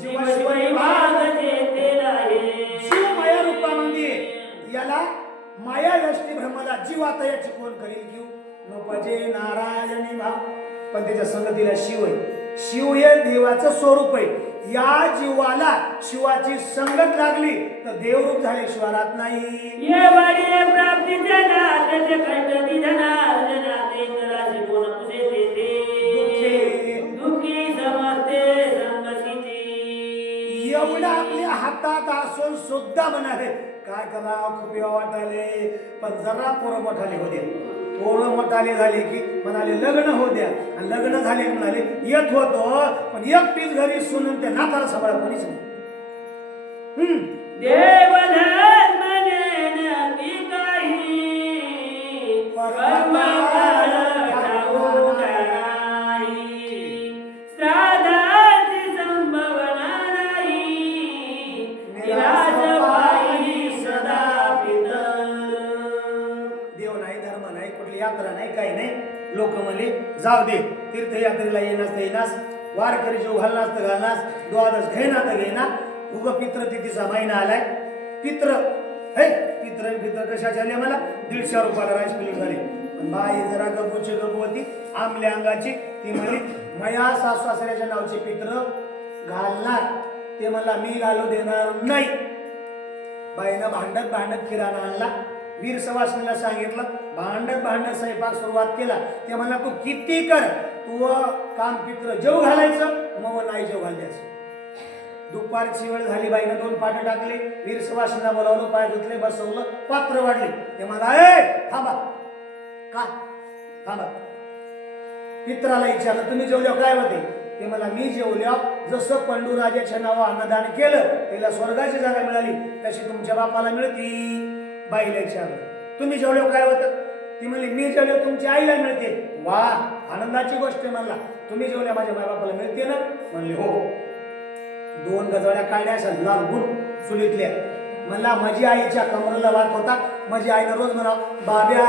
जीव शिवाय भाग जे तेला आहे. शिव माया रूपामध्ये याला माया यष्टी ब्रह्माला जीवात याची कोण करेल घेऊ नोपजे नारायणी भाव. पण त्याच्या संगतीला शिव आहे. शिव हे देवाचं स्वरूप आहे. या जीवाला शिवाची संगत लागली तर देवरूप झाल्याशिवाय राहत नाही. ये वाडी प्राप्तीचे नाते कष्ट निधनार जनाते तराशी कोण पुसे देते दुःखी समजते संगतीची. एवढं आपल्या हातात असून सुद्धा म्हणाले काय करा खूप वाटाले. पण जरा पोरं मोठाले होते. पोरं मोठाले झाले की म्हणाले लग्न होऊ द्या. आणि लग्न झाले म्हणाले येत होतो पण एक पीस घरी सुनून त्या नाताला सांभाळा कोणीच नाही. देवधन मनेन ती काही कर्म ठाऊ नाही श्राद्धाची संभावना नाही निराश पायी सदा पितळ. देव नाही, धर्म नाही, कुठली यात्रा नाही, काही नाही. लोक म्हणले जाऊ दे तीर्थयात्रेला येणार वारकरी जेव घालनास तर घालनास द्वादश घेना तर घेना. उग पित्र तिथीचा महिना आलाय. पित्र पित्र कशाचे आले मला 150 रुपयाला राईस प्लेट झाले. पण बाई जरा गपूची गपू होती आमल्या अंगाची. ती म्हणली मया सासू सासऱ्याच्या नावचे पित्र घालणार. ते मला मी घालू देणार नाही. बाईनं भांडत किराणा आणला. वीर सवासनीला सांगितलं भांडत स्वयंपाक सुरुवात केला. ते म्हणला तू किती कर तू काम पित्र जेव घालायचं मग नाही जेव घालायचं. दुपारची वेळ झाली. बाईनं 2 पाटे टाकले. वीर सवासनीला बोलावलं, पाय धुतले, बसवलं, पात्र वाढले. ते म्हणा थांबा का थांबा. पित्राला विचारलं तुम्ही जेवल्यावर काय होते. ते मला मी जेवल्यावर जसं पंडूराजाच्या नावावर अन्नदान केलं त्याला स्वर्गाची जागा मिळाली तशी तुमच्या बापाला मिळती. बाईला विचारलं तुम्ही जेवल्यावर काय होतं. ती म्हणली मी जेवल्यावर तुमच्या आईला मिळते. वा आनंदाची गोष्ट आहे. म्हणला तुम्ही जेवल्या माझ्या बापाला मिळते ना. म्हणले हो. 2 गजळ्या काढल्या अशा लाल गुण चुलीतल्या. म्हणला माझी आईच्या कमरेला वाट होता. माझी आईनं रोज म्हणा बाब्या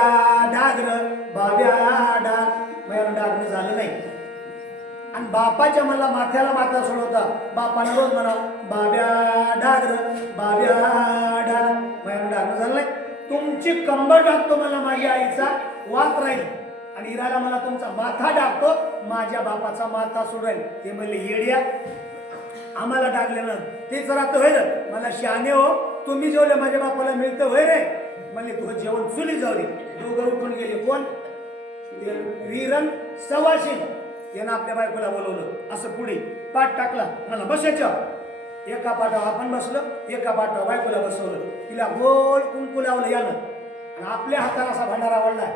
डागर बाब्या डाग. माझ्या डागणं झालं नाही. आणि बापाच्या मला माथ्याला माथा सोडवता. बापानं रोज म्हणा बाब्या डागर बाब्या डाग. माझ्या डागणं झालं नाही. तुमची कंबर टाकतो मला माझ्या आईचा वात राहील आणि इराला मला तुमचा माथा टाकतो माझ्या बापाचा माथा सोडेल. ते म्हणले येड्या आम्हाला टाकले ना तेच राहतं होय रे. मला शहाणे हो तुम्ही जेवले माझ्या बापाला मिळतं होय रे. म्हणले तुझं जेवण चुली जाऊ दे. दोघं उठून गेले. कोण वीरन सवाशीन यानं आपल्या बायकोला बोलवलं. असं पुढे पाठ टाकला. मला बसायचं एका पाठावर आपण बसलो, एका पाठावर बायकोला बसवलं, तिला गोल कुंकू लावलं यानं आणि आपल्या हाताला असा भंडारा वळलाय.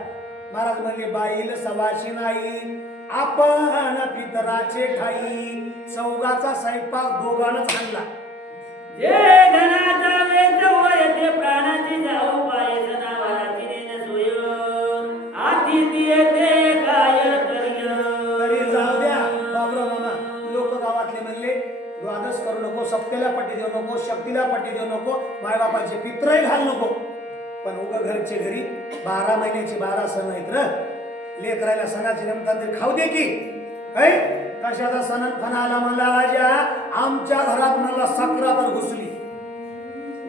महाराज म्हणले बाईल सवाशी नाही, आपण पितराचे ठाई. चौघाचा स्वयंपाक दोघांनाच आणला. जे धनाचा वेच वय ते प्राणाची जाऊ पाय जनावराची नेन सोय. अतिथी येते काय तरी जाऊ द्या बाबराव मामा. लोक गावातले म्हणले द्वादश करू नको, सप्तेला पट्टी देऊ नको, शक्तीला पट्टी देऊ नको, मायबापाचे पित्रही घाल नको. पण उगा घरचे घरी 12 महिन्याचे 12 सण आहेत र. लेकरायला सणाचे निमतान खाऊ दे की. कशाचा सण फणा आला म्हणला राजा, आमच्या घरात मला 11 तर घुसली.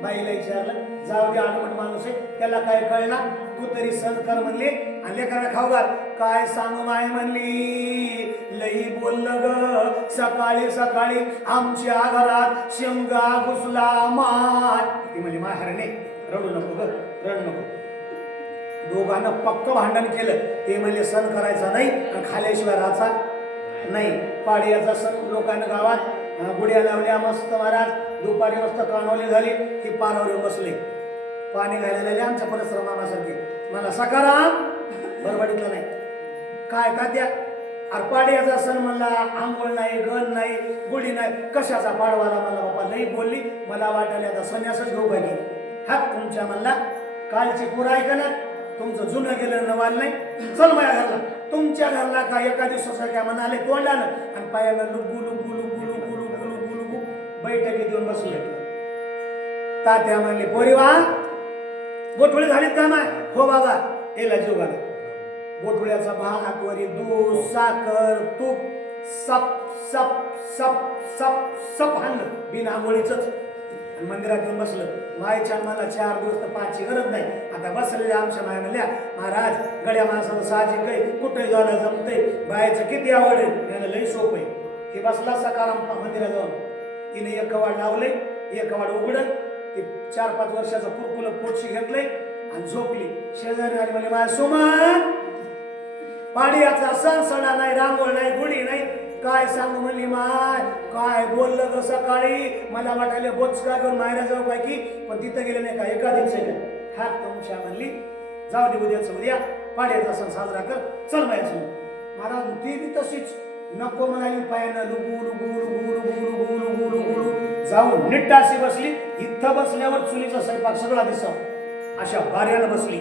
बाईला विचारलं जाऊ दे अनमट माणूस आहे, त्याला काय कळणार, तू तरी सण कर म्हणले आणि लेकराला खाऊ घाल. काय सांगू माय म्हणली, लई बोललं ग. सकाळी सकाळी आमच्या घरात शेंगा घुसला माय. ती म्हणजे माहेरने रडू नको ग, रड नको. दोघांना पक्क भांडण केलं. ते म्हणजे सण करायचा नाही आणि खाल्याशिवाय राहायचा नाही. पाडव्याचा सण लोकांना गावात गुड्या लावल्या मस्त. महाराज दुपारी मस्त कानवली झाली की पारावर बसले, पाणी घालायला लागले आमच्या परस्पर मामासारखे. मला सकाराम बरबडीतलं नाही काय का त्या पाडव्याचा सण म्हणला, आंघोळ नाही, गण नाही, गुढी नाही, कशाचा पाडवाला मला बाबा लई बोलली. मला वाटायला आता संन्यासच घेऊ पाहिजे. हा तुमच्या म्हणला कालची पुरा ऐकणार, तुमचं जुनं गेलं नवाल नाही, चल माझ्या घरला. तुमच्या घरला का एका दिवसासारख्या म्हणाले तोंडानं आणि पायानं लुगू लुगू लुगू लुगू लुगू लुगू लुगू बैठकीत येऊन बसले. तात्या म्हणले पोरी वा बोटवळी झालीत का माय? हो बाबा. एला जीव घाला. बोटवळ्याचा भात वरी दूध साखर तूप सप सप सप सप सप हाणलं बिन आंघोळीच. मंदिरात येऊन बसलं. मायच्या मला 4 दिवस तर पाचची गरज नाही. आता बसलेल्या आमच्या माय म्हणल्या महाराज गड्या माणसाला साहजिक आहे, कुठे जायला जमतंय, बायचं किती आवड आहे, याला लई सोप आहे. हे बसला सकाराम मंदिरात जाऊन. तिने एक कवाड लावले, एक कवाड उघडलं. ते 4-5 वर्षाचं कुरकुलं पोटशी घेतलंय आणि झोपली. शेजारी आली म्हणजे माझ्या सुमन पाडव्याचा सण सणा नाही, रांगोळ नाही, गुढी नाही, काय सांगू म्हणली माय. काय बोललं ग सकाळी, मला वाटायला बोचका घेऊन मायरा जाऊ काय की, पण तिथं गेले नाही का एका दिवशी हा तुमच्या म्हणली जाऊ दे उद्याच उद्या पाडव्याचा सण साजरा कर, चल मायाचं. महाराज ती बी तशीच नको म्हणाली. पायानं लुगू लुगू लुगू लुगू लुगू लुगू लुगू लुगू जाऊन निट्टाशी बसली. इथं बसल्यावर चुलीचा स्वयंपाक सगळा दिसाव अशा बाऱ्यानं बसली.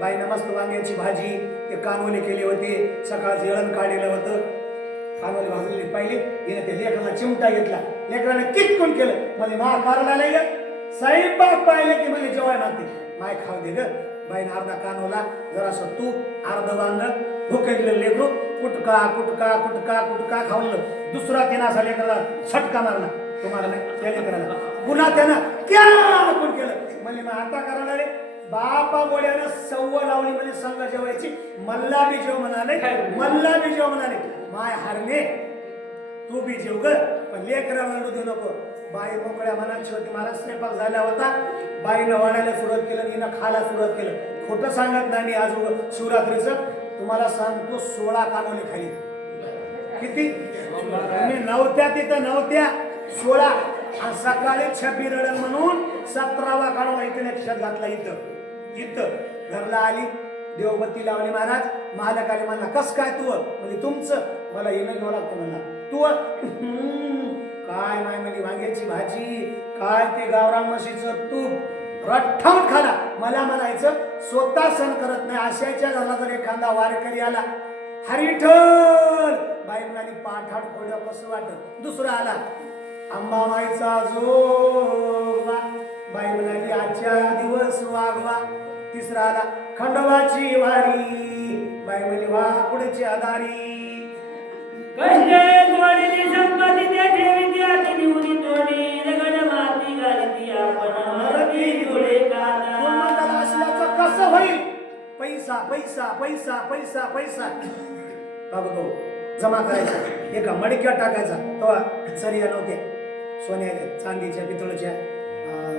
बाईनं मस्त वांग्याची भाजी, ते कानोले केले होते, सकाळचं येळण काढलेलं होतं, कानोले भाजलेले पाहिले. हिने ते लेकराला चिमटा घेतला, लेकराने किटकून केलं. म्हणजे मा कारण आले ग स्वयंपाक पाहिले की म्हणजे जेवाय मागते. माय खाऊ दे ग. बाईनं अर्धा कानोला, जरासं तूप, अर्ध वांग, भुकेलं लेकरू कुटका कुटका कुटका कुटका खावलं. दुसरा त्यानं असा लेकराला छटका मारला. तुम्हाला नाही त्या लेकराला पुन्हा त्यानं क्या केलं. म्हणजे मग आता करायला रे बापा गोड्यानं सव्वा लावली म्हणजे संघ जेवायची. मल्ला बी जेव म्हणाले, मल्ला बी जेव म्हणाले. माय हरणे तू बी जेव ग, पण लेकराला लढू देऊ नको. बाई मोकळ्या मनाची होती. महाराज स्वयंपाक झाला होता. बाईनं वाढायला सुरुवात केलं, हिनं खायला सुरुवात केलं. खोटं सांगत नाही आज शिवरात्रीचं तुम्हाला सांगतो 16 कानोले खाली. किती तुम्ही नव्हत्या तिथं नव्हत्या 16. आणि सकाळी 26 रडण म्हणून 17वा कानोला इथे लक्षात घातला. इथं घरला आली, देवबत्ती लावली. महाराज मालक आले. म्हणला कस काय तू? म्हणजे तुमचं मला येणं घेऊ लागतं. म्हणला तू काय माय म्हणजे वांग्याची भाजी, काय ते गावरान म्हशीचं तूप रठ्ठावून खाला. मला म्हणायचं स्वतः सण करत नाही, आशाच्या घराला जर एखादा वारकरी आला हरिठल बाई म्हणाली पाठाड खोडं कसं वाटत. दुसरा आला अंबाबाईचा जोगवा, बाई म्हणाली आजच्या दिवस वागवा. तिसरा आला खंडोबाची वारी, बाई म्हणाली वा पुढची आधारी. कष्टे जोडली संपत्ती त्या ठेवीची आती निवडी तोडी रगड माती घालती आपण मरती डोळे काढा. असल्याचं कसं होईल? पैसा पैसा पैसा पैसा पैसा बघतो जमा करायचा, एका मडक्यात टाकायचा. तेव्हा सरिया नव्हत्या, सोन्याच्या चांदीच्या पितळच्या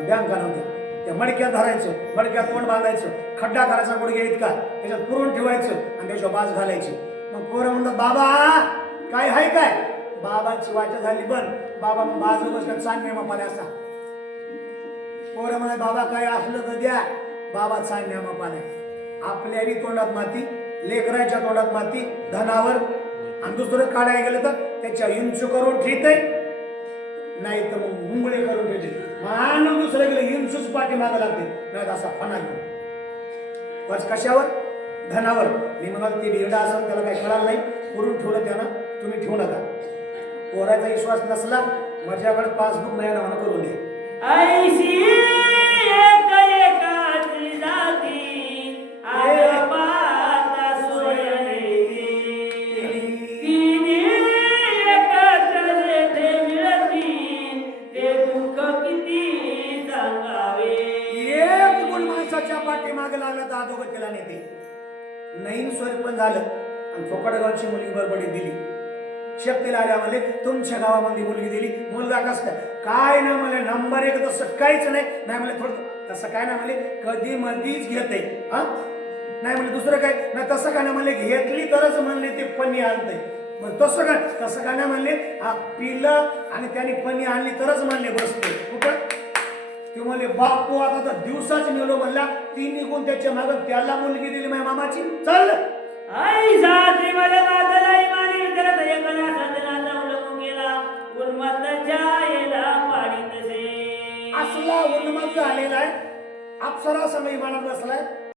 बँका नव्हत्या. त्या मडक्यात धरायचं, मडक्यात तोंड बांधायचं, खड्डा करायचा गुडघे इतका, त्याच्यात पुरून ठेवायचं आणि त्याच्यावर बाज घालायची. मग पोरं म्हणतात बाबा काय हाय काय? बाबाची वाचा झाली बंद. बाबा बाजू बसल्या चांगले मापाने असा. पोरं म्हणे बाबा काय असलं तर द्या. बाबा चांगल्या मापाने. आपल्याही तोंडात माती, लेकराच्या तोंडात माती, धनावर. आणि दुसरं काढायला गेलं तर त्याच्या इंचू करून ठेवते, नाही तर मग मुंगळे करून ठेवते. मानव दुसरं गेलं इंचूच पाठीमागं लागते, नाही असा फणा घेऊन. बस कशावर? धनावर. मी म्हणाल ते भेडा असं त्याला काही कळालं नाही, करून ठेवलं त्यानं, तुम्ही ठेवू नका. पोराचा विश्वास नसला माझ्याकडे पासबुक मिळाला म्हणून करून द्या. ऐशी एक एकाची जाती आजोबाचा सोयरेती. तिन्ही एकत्र जेथे मिळतील ते दुःख किती सांगावे. एक गुण माणसाच्या पाठीमागे लागला तर अधोगतीला नेते. नईन सरपंच झालं आणि फोकडगावची मुलगी बरबडीत दिली. शेपटीला आल्या म्हणले तुमच्या गावामध्ये मुलगी दिली, मुलगा कस काय ना म्हणले नंबर 1 तसं काहीच नाही. नाही म्हणले थोडं तसं काय ना म्हणले कधी मधीच घेते. हा नाही म्हणले दुसरं काय नाही, तसं काय ना म्हणले घेतली तरच म्हणले ते पणी आणते. मग तसं काय ना म्हणले पिलं आणि त्याने पणी आणली तरच म्हणले बसते. कुठं ते म्हणले बापू आता तर दिवसाच नेलो म्हणला. ती निघून त्याच्या मागं त्याला मुलगी दिली माझ्या मामाची. चल आई सासरी मला माझा इमानी विचारत एकला सजनाचा उलगून गेला. उन्मत्ताच्या येला पाडी तसे असला उन्मत्त झालेला आहे. अप्सरा समय इमानात बसलाय.